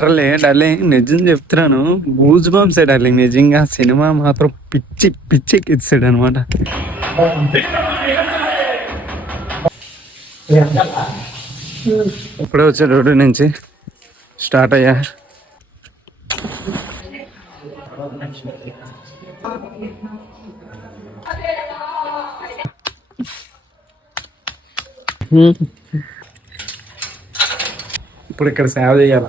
Literally darling నిజం చెప్తున్నాను, goose బంప్సే darling. నిజంగా సినిమా మాత్రం పిచ్చి పిచ్చి ఎక్కిస్తాడు అనమాట. ఇప్పుడే వచ్చే రోడ్డు నుంచి స్టార్ట్ అయ్యా. ఇప్పుడు ఇక్కడ సేవ చేయాల.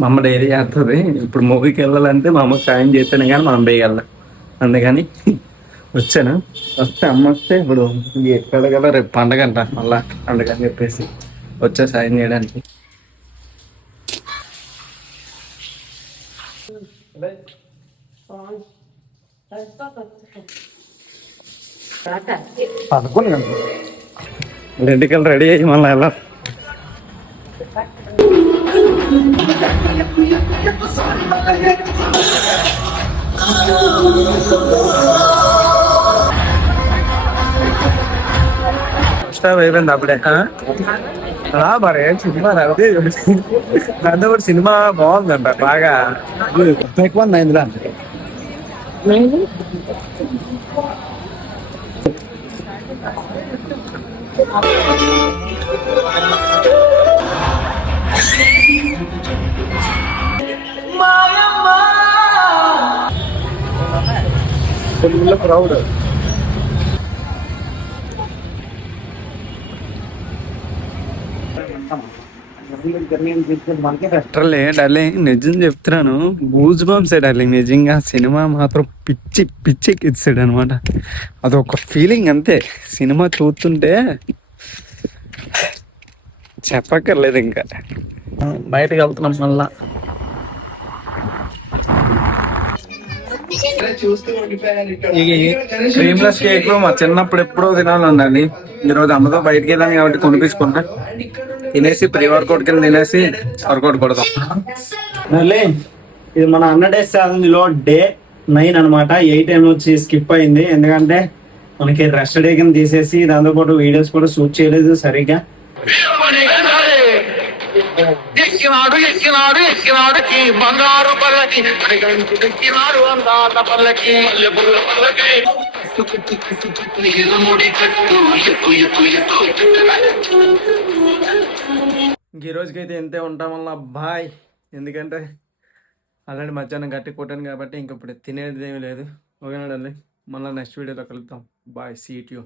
మా అమ్మ డైరీ చేస్తుంది. ఇప్పుడు మూవీకి వెళ్ళాలంటే మా అమ్మకి సాయం చేస్తేనే కానీ మనం వేయగల. అందుకని వచ్చాను. వస్తే అమ్మ వస్తే ఇప్పుడు ఎక్కడ కదా రేపు పండగ అంట మళ్ళా, అందుకని చెప్పేసి వచ్చా సాయం చేయడానికి. అనుకున్నాను రెండుకల్ రెడీ అయ్యి మళ్ళీ ఎలా స్టాప్ అయిపోయింది అప్పుడే. మరి సినిమా అదే దాంతో కూడా సినిమా బాగుందంట బాగా. ఎక్కువ ఉంది ఇందులో. క్రౌడ్ డార్లింగ్ నిజం చెప్తున్నాను, గూజ్ బంప్సే డార్లింగ్. నిజంగా సినిమా మాత్రం పిచ్చి పిచ్చి ఎక్కిస్తాడు అనమాట. అదొక ఫీలింగ్ అంతే. సినిమా చూస్తుంటే చెప్పక్కర్లేదు. ఇంకా బయటకు వెళ్తున్నాం మళ్ళా. క్రీమ్లెస్ కేక్ మా చిన్నప్పుడు ఎప్పుడో తినాలండి. ఈరోజు అమ్మతో బయటకి వెళ్ళాను కాబట్టి కొనిపించుకున్నా. తినేసి ప్రీ వర్కౌట్ కింద తినేసి వర్కౌట్ కొడతాం. ఇది మన 100 days ఛాలెంజ్లో డే 9 అనమాట. 8 వచ్చి స్కిప్ అయింది, ఎందుకంటే మనకి రెస్ట్ డే కింద తీసేసి దాంతోపాటు వీడియోస్ కూడా షూట్ చేయలేదు సరిగ్గా. ఈ రోజుకైతే ఎంతే ఉంటాం వల్ల బాయ్. ఎందుకంటే ఆల్రెడీ మధ్యాహ్నం గట్టి కొట్టాను కాబట్టి ఇంక ఇప్పుడు తినేది ఏమీ లేదు. ఓకేనా, మళ్ళీ నెక్స్ట్ వీడియోలో కలుద్దాం. Bye, see you.